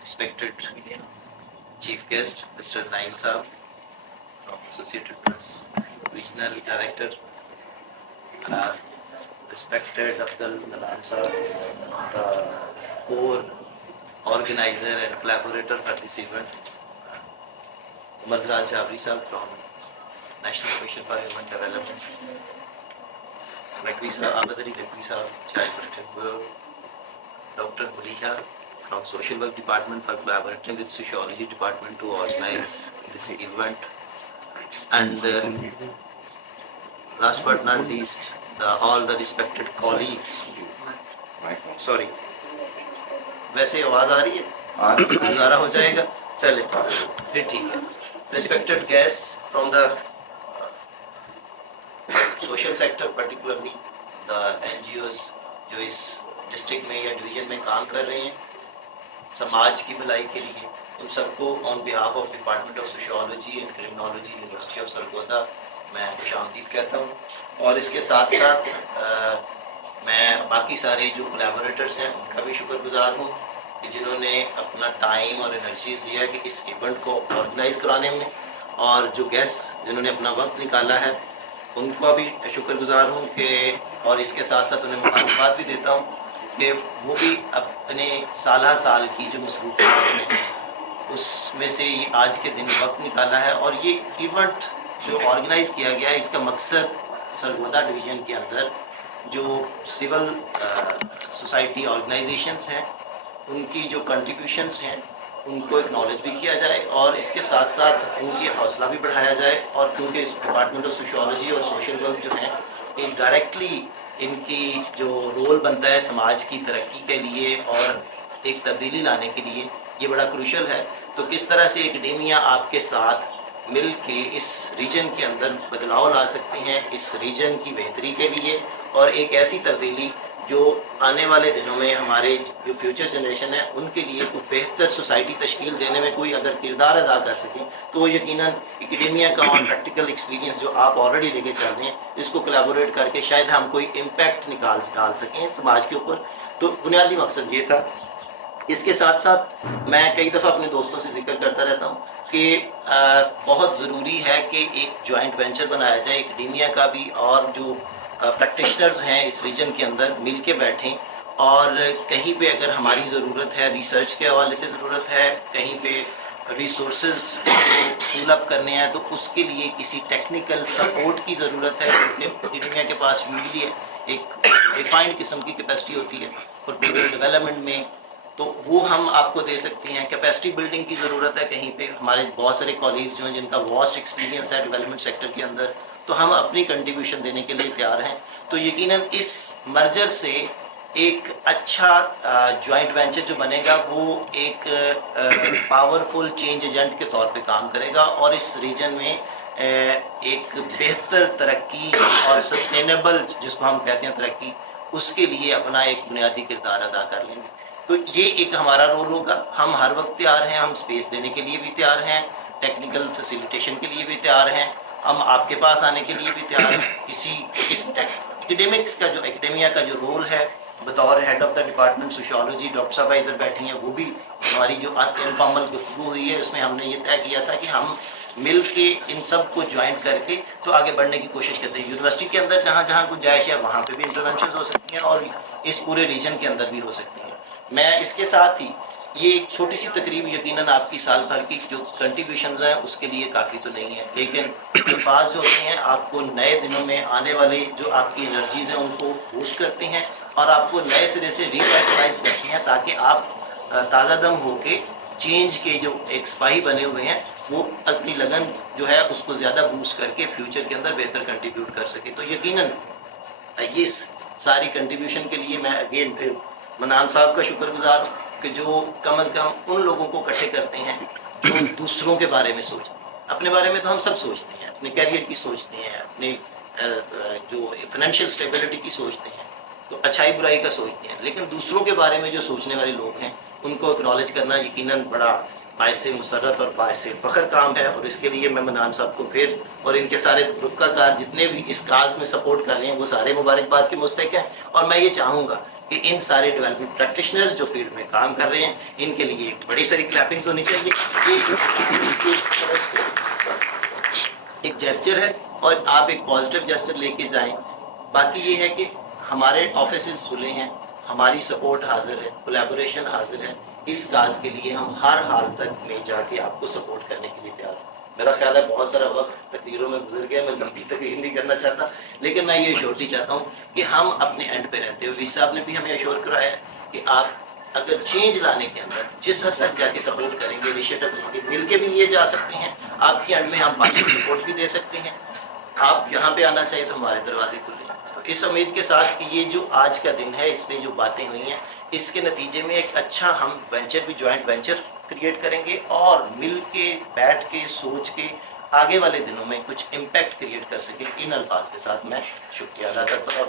respected Chief Guest, Mr. Naim Saab from Associated Press, Regional Director, respected Abdul Manan Saab, the core organizer and collaborator for this event, Umar Raj Jabri Saab from National Commission for Human Development, Amadari Lakwi Saab, Child Protection Bureau, Dr. Buliha from Social Work Department for collaborating with Sociology Department to organize this event, and last but not least, all the respected colleagues. Sorry, वैसे आवाज आ रही है? गुजारा हो जाएगा? चले फिर ठीक है. Respected guests from the social sector, particularly the NGOs जो इस डिस्ट्रिक्ट में या डिवीजन में काम कर रहे हैं समाज की भलाई के लिए, उन सबको on behalf of department of sociology and criminology university of Sargodha मैं खुशामदीद कहता हूँ. और इसके साथ साथ मैं बाकी सारे जो कोलैबोरेटर्स हैं उनका भी शुक्रगुजार हूँ कि जिन्होंने अपना टाइम और एनर्जीज दिया कि इस इवेंट को ऑर्गेनाइज कराने में, और जो गेस्ट जिन्होंने अपना वक्त निकाला है उनको भी शुक्रगुजार हूँ कि, और इसके साथ साथ उन्हें मुबारकबाद भी देता हूँ कि वो भी अपने साल की जो मसरूफियत है उसमें से ये आज के दिन वक्त निकाला है. और ये इवेंट जो ऑर्गेनाइज किया गया है इसका मकसद सरगोदा डिवीज़न के अंदर जो सिविल सोसाइटी ऑर्गेनाइजेशंस हैं उनकी जो कंट्रीब्यूशंस हैं उनको एक्नॉलेज भी किया जाए और इसके साथ साथ उनकी हौसला भी बढ़ाया जाए. और क्योंकि डिपार्टमेंट ऑफ सोशियोलॉजी और सोशल वर्क जो है इनडायरेक्टली इनकी जो रोल बनता है समाज की तरक्की के लिए और एक तब्दीली लाने के लिए ये बड़ा क्रूशल है. तो किस तरह से एकेडेमिया आपके साथ मिल के इस रीजन के अंदर बदलाव ला सकते हैं इस रीजन की बेहतरी के लिए, और एक ऐसी तब्दीली जो आने वाले दिनों में हमारे जो फ्यूचर जनरेशन है उनके लिए कोई बेहतर सोसाइटी तश्कील देने में कोई अगर किरदार अदा कर सकें तो वो यकीनन एकेडेमिया का और प्रैक्टिकल एक्सपीरियंस जो आप ऑलरेडी लेके चल रहे हैं इसको कोलैबोरेट करके शायद हम कोई इम्पैक्ट डाल सकें समाज के ऊपर. तो बुनियादी मकसद ये था. इसके साथ साथ मैं कई दफ़ा अपने दोस्तों से जिक्र करता रहता हूँ कि बहुत ज़रूरी है कि एक जॉइंट वेंचर बनाया जाए एकेडेमिया का भी और जो प्रैक्टिशनर्स हैं इस रीजन के अंदर मिल के बैठें, और कहीं पे अगर हमारी ज़रूरत है रिसर्च के हवाले से ज़रूरत है, कहीं पे रिसोर्सेज पूल अप करने हैं तो उसके लिए किसी टेक्निकल सपोर्ट की ज़रूरत है क्योंकि एकेडेमिया के पास यूजुअली एक रिफाइंड किस्म की कैपेसिटी होती है और डेवलपमेंट में, तो वो हम आपको दे सकते हैं. कैपेसिटी बिल्डिंग की ज़रूरत है कहीं पे, हमारे बहुत सारे कॉलीग्स जो हैं जिनका वास्ट एक्सपीरियंस है डेवलपमेंट सेक्टर के अंदर, तो हम अपनी कंट्रीब्यूशन देने के लिए तैयार हैं. तो यकीनन इस मर्जर से एक अच्छा जॉइंट वेंचर जो बनेगा वो एक पावरफुल चेंज एजेंट के तौर पे काम करेगा और इस रीजन में एक बेहतर तरक्की और सस्टेनेबल जिसको हम कहते हैं तरक्की उसके लिए अपना एक बुनियादी किरदार अदा कर लेंगे. तो ये एक हमारा रोल होगा. हम हर वक्त तैयार हैं, हम स्पेस देने के लिए भी तैयार हैं, टेक्निकल फैसिलिटेशन के लिए भी तैयार हैं, हम आपके पास आने के लिए भी तैयार हैं. इस एकेडेमिक्स का जो एकेडेमिया का जो रोल है बतौर head of the department sociology, doctor साहब इधर बैठी हैं, वो भी हमारी जो इनफॉर्मल गुफ्तगू हुई है उसमें हमने ये तय किया था कि हम मिल के इन सब को ज्वाइन करके तो आगे बढ़ने की कोशिश करते हैं. यूनिवर्सिटी के अंदर जहाँ जहाँ गुंजाइश है वहाँ पे भी इंटरवेंशन हो सकती हैं और इस पूरे रीजन के अंदर भी हो सकती हैं. मैं इसके साथ ही ये एक छोटी सी तकरीब यकीनन आपकी साल भर की जो कंट्रीब्यूशंस हैं उसके लिए काफ़ी तो नहीं है, लेकिन अल्फाज जो होते हैं आपको नए दिनों में आने वाले जो आपकी एनर्जीज़ हैं उनको बूस्ट करते हैं और आपको नए सिरे से रीवाइटलाइज करते हैं ताकि आप ताज़ा दम होके चेंज के जो एक सिपाही बने हुए हैं वो अपनी लगन जो है उसको ज़्यादा बूस्ट करके फ्यूचर के अंदर बेहतर कंट्रीब्यूट कर सके. तो यकीनन ये सारी कंट्रीब्यूशन के लिए मैं अगेन फिर मनान साहब का शुक्रगुजार कि जो कम अज़ कम उन लोगों को इकट्ठे करते हैं जो दूसरों के बारे में सोचते हैं. अपने बारे में तो हम सब सोचते हैं, अपने कैरियर की सोचते हैं, अपने जो फाइनेंशियल स्टेबिलिटी की सोचते हैं, तो अच्छाई बुराई का सोचते हैं, लेकिन दूसरों के बारे में जो सोचने वाले लोग हैं उनको एक्नॉलेज करना यकीनन बड़ा बायस मुसर्रत और बायस फ़ख्र काम है. और इसके लिए मैं मनान साहब को फिर और इनके सारे रफ़्क़ाकार जितने भी इस काज में सपोर्ट कर रहे हैं वो सारे मुबारकबाद के मुस्तहिक़ हैं. और मैं ये चाहूँगा کہ ان سارے ڈیولپمنٹ پریکٹیشنرز جو فیلڈ میں کام کر رہے ہیں ان کے لیے ایک بڑی ساری کلیپنگز ہونی چاہیے. ایک جیسچر ہے اور آپ ایک پازیٹیو جیسچر لے کے جائیں. باقی یہ ہے کہ ہمارے آفیسز کھلے ہیں, ہماری سپورٹ حاضر ہے, کولیبوریشن حاضر ہے. اس کاز کے لیے ہم ہر حال تک میں جا کے آپ کو سپورٹ کرنے کے لیے تیار ہیں. میرا خیال ہے بہت سارا وقت تقریروں میں گزر گیا, میں لمبی تقریر نہیں کرنا چاہتا, لیکن میں یہ ایشورٹی چاہتا ہوں کہ ہم اپنے اینڈ پہ رہتے ہوئے وی صاحب نے بھی ہمیں ایشور کرایا ہے کہ آپ اگر چینج لانے کے اندر جس حد تک جا کے سپورٹ کریں گے, انیشیٹو مل کے بھی لیے جا سکتے ہیں. آپ کے اینڈ میں ہم باقی سپورٹ بھی دے سکتے ہیں. آپ یہاں پہ آنا چاہیے تو ہمارے دروازے کھلے ہیں. تو اس امید کے ساتھ کہ یہ جو آج کا دن ہے, اس میں جو باتیں ہوئی ہیں, اس کے نتیجے میں ایک اچھا ہم وینچر بھی جوائنٹ وینچر کریٹ کریں گے اور مل کے بیٹھ کے سوچ کے آگے والے دنوں میں کچھ امپیکٹ کریٹ کر سکیں. ان الفاظ کے ساتھ میں شکریہ ادا کرتا ہوں.